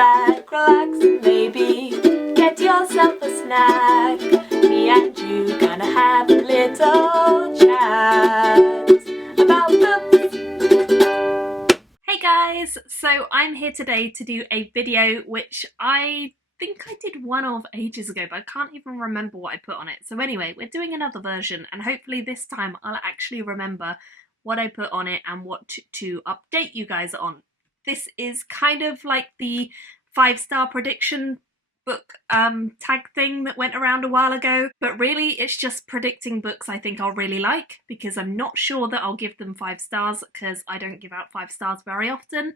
back, relax, and maybe get yourself a snack. Me and you gonna have a little chat about books. Hey guys, so I'm here today to do a video which I think I did one of ages ago, but I can't even remember what I put on it. So anyway, we're doing another version, and hopefully this time I'll actually remember what I put on it and what to update you guys on. This is kind of like the 5-star prediction book tag thing that went around a while ago, but really it's just predicting books I think I'll really like, because I'm not sure that I'll give them 5 stars because I don't give out 5 stars very often.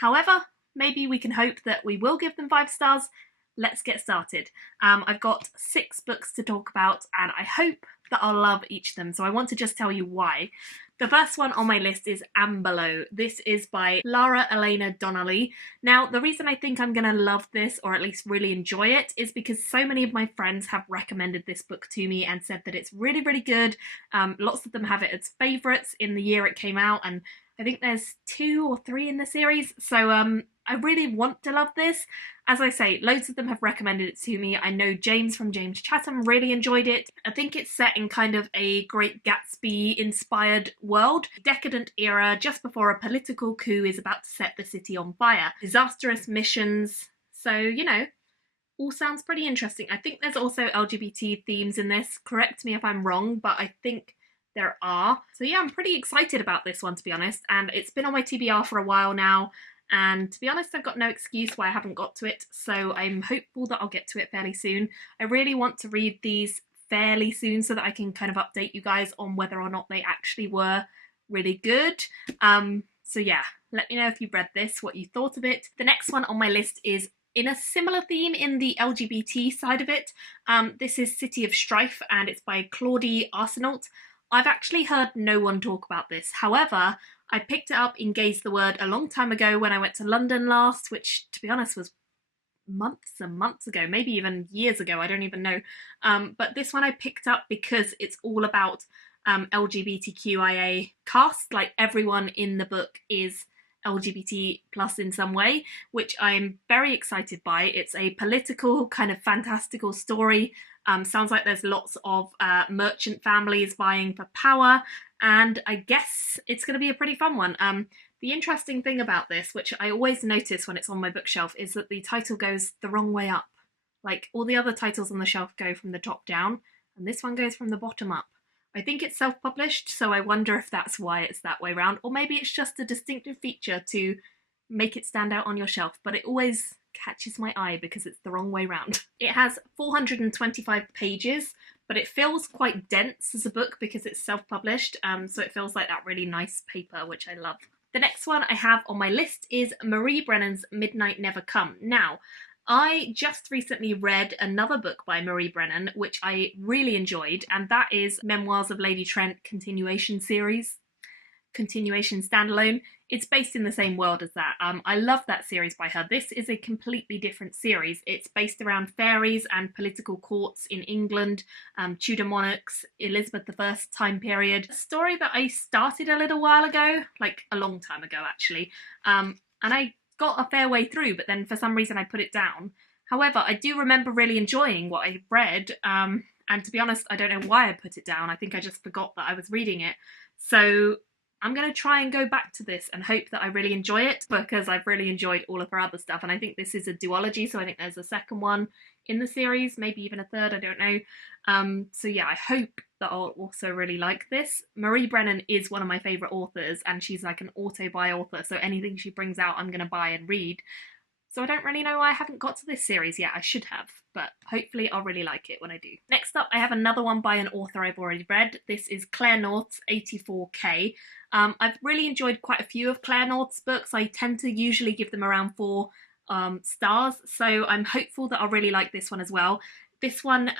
However, maybe we can hope that we will give them 5 stars. Let's get started. I've got 6 books to talk about and I hope that I'll love each of them, so I want to just tell you why. The first one on my list is Ambelo. This is by Lara Elena Donnelly. Now, the reason I think I'm going to love this, or at least really enjoy it, is because so many of my friends have recommended this book to me and said that it's really, really good. Lots of them have it as favourites in the year it came out, and I think there's 2 or 3 in the series, so I really want to love this. As I say, loads of them have recommended it to me. I know James from James Chatham really enjoyed it. I think it's set in kind of a Great Gatsby-inspired world. Decadent era, just before a political coup is about to set the city on fire. Disastrous missions, so, you know, all sounds pretty interesting. I think there's also LGBT themes in this. Correct me if I'm wrong, but I think there are. So yeah, I'm pretty excited about this one, to be honest, and it's been on my TBR for a while now. And to be honest, I've got no excuse why I haven't got to it, so I'm hopeful that I'll get to it fairly soon. I really want to read these fairly soon so that I can kind of update you guys on whether or not they actually were really good. So yeah, let me know if you've read this, what you thought of it. The next one on my list is in a similar theme in the LGBT side of it. This is City of Strife and it's by Claudie Arsenault. I've actually heard no one talk about this. However, I picked it up in Gaze the Word a long time ago when I went to London last, which, to be honest, was months and months ago, maybe even years ago, I don't even know. But this one I picked up because it's all about LGBTQIA cast, like everyone in the book is LGBT plus in some way, which I'm very excited by. It's a political kind of fantastical story. Sounds like there's lots of merchant families vying for power, and I guess it's going to be a pretty fun one. The interesting thing about this, which I always notice when it's on my bookshelf, is that the title goes the wrong way up. Like, all the other titles on the shelf go from the top down, and this one goes from the bottom up. I think it's self-published, so I wonder if that's why it's that way round, or maybe it's just a distinctive feature to make it stand out on your shelf, but it always catches my eye because it's the wrong way round. It has 425 pages, but it feels quite dense as a book because it's self-published, so it feels like that really nice paper, which I love. The next one I have on my list is Marie Brennan's Midnight Never Come. Now, I just recently read another book by Marie Brennan, which I really enjoyed, and that is Memoirs of Lady Trent continuation series. Continuation standalone. It's based in the same world as that. I love that series by her. This is a completely different series. It's based around fairies and political courts in England, Tudor monarchs, Elizabeth I time period. A story that I started a little while ago, like a long time ago actually, and I got a fair way through, but then for some reason I put it down. However, I do remember really enjoying what I read, and to be honest, I don't know why I put it down. I think I just forgot that I was reading it. So I'm going to try and go back to this and hope that I really enjoy it, because I've really enjoyed all of her other stuff, and I think this is a duology, so I think there's a second one in the series, maybe even a third, I don't know. So yeah, I hope that I'll also really like this. Marie Brennan is one of my favourite authors, and she's like an auto-buy author, so anything she brings out I'm going to buy and read. So I don't really know why I haven't got to this series yet. I should have, but hopefully I'll really like it when I do. Next up, I have another one by an author I've already read. This is Claire North's 84K. I've really enjoyed quite a few of Claire North's books. I tend to usually give them around 4 stars, so I'm hopeful that I'll really like this one as well. This one,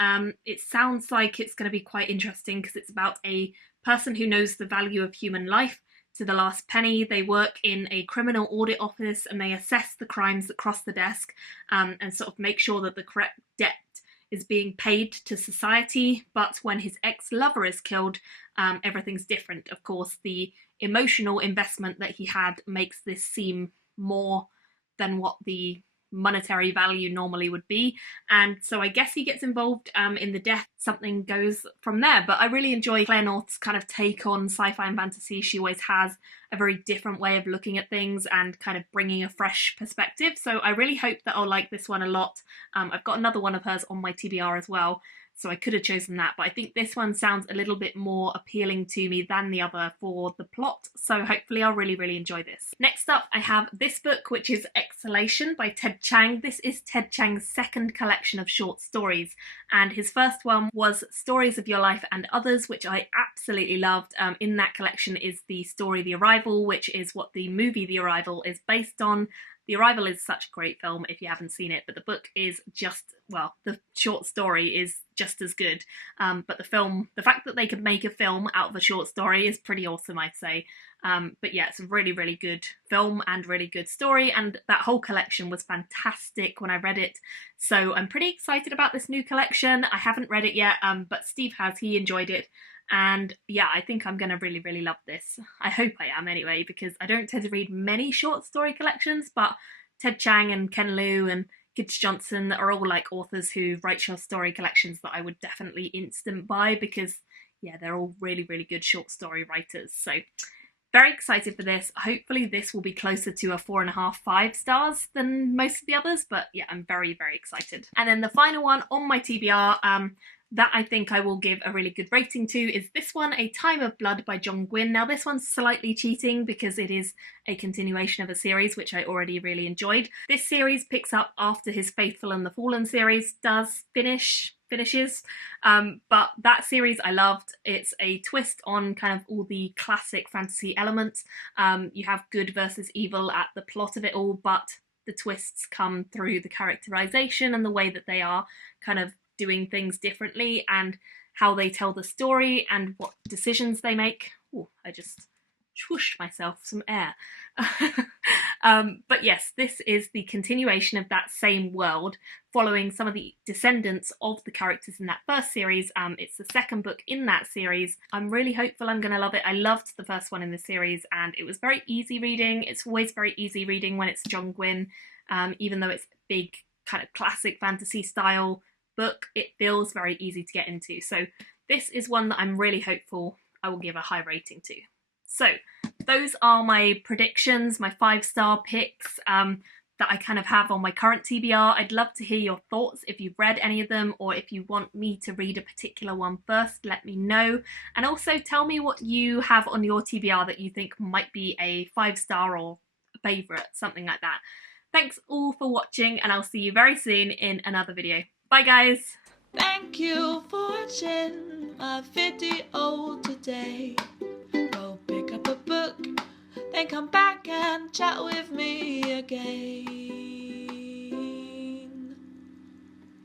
it sounds like it's going to be quite interesting because it's about a person who knows the value of human life to the last penny. They work in a criminal audit office and they assess the crimes that cross the desk and sort of make sure that the correct debt is being paid to society. But when his ex-lover is killed, everything's different. Of course, the emotional investment that he had makes this seem more than what the monetary value normally would be. And so I guess he gets involved in the death. Something goes from there. But I really enjoy Claire North's kind of take on sci-fi and fantasy. She always has a very different way of looking at things and kind of bringing a fresh perspective. So I really hope that I'll like this one a lot. I've got another one of hers on my TBR as well, so I could have chosen that, but I think this one sounds a little bit more appealing to me than the other for the plot, so hopefully I'll really enjoy this. Next up, I have this book, which is Exhalation by Ted Chiang. This is Ted Chiang's second collection of short stories, and his first one was Stories of Your Life and Others, which I absolutely loved. In that collection is the story The Arrival, which is what the movie The Arrival is based on. The Arrival is such a great film if you haven't seen it, but the book is just, well, the short story is just as good. But the fact that they could make a film out of a short story is pretty awesome, I'd say. But yeah, it's a really good film and really good story, and that whole collection was fantastic when I read it. So I'm pretty excited about this new collection. I haven't read it yet, but Steve has. He enjoyed it. And yeah, I think I'm going to really love this. I hope I am anyway, because I don't tend to read many short story collections, but Ted Chiang and Ken Liu and Gibbs Johnson are all like authors who write short story collections that I would definitely instant buy, because yeah, they're all really good short story writers. So very excited for this. Hopefully this will be closer to a 4.5, 5 stars than most of the others, but yeah, I'm very excited. And then the final one on my TBR, that I think I will give a really good rating to is this one, A Time of Blood by John Gwynne. Now this one's slightly cheating because it is a continuation of a series which I already really enjoyed. This series picks up after his Faithful and the Fallen series finishes, but that series I loved. It's a twist on kind of all the classic fantasy elements. You have good versus evil at the plot of it all, but the twists come through the characterization and the way that they are kind of doing things differently and how they tell the story and what decisions they make. Oh, I just swooshed myself some air. But yes, this is the continuation of that same world, following some of the descendants of the characters in that first series. It's the second book in that series. I'm really hopeful I'm going to love it. I loved the first one in the series and it was very easy reading. It's always very easy reading when it's John Gwynne, even though it's a big kind of classic fantasy style book, it feels very easy to get into. So this is one that I'm really hopeful I will give a high rating to. So those are my predictions, my 5-star picks that I kind of have on my current TBR. I'd love to hear your thoughts if you've read any of them, or if you want me to read a particular one first, let me know. And also tell me what you have on your TBR that you think might be a 5-star or a favourite, something like that. Thanks all for watching, and I'll see you very soon in another video. Bye guys! Thank you for watching my video today. Go pick up a book, then come back and chat with me again.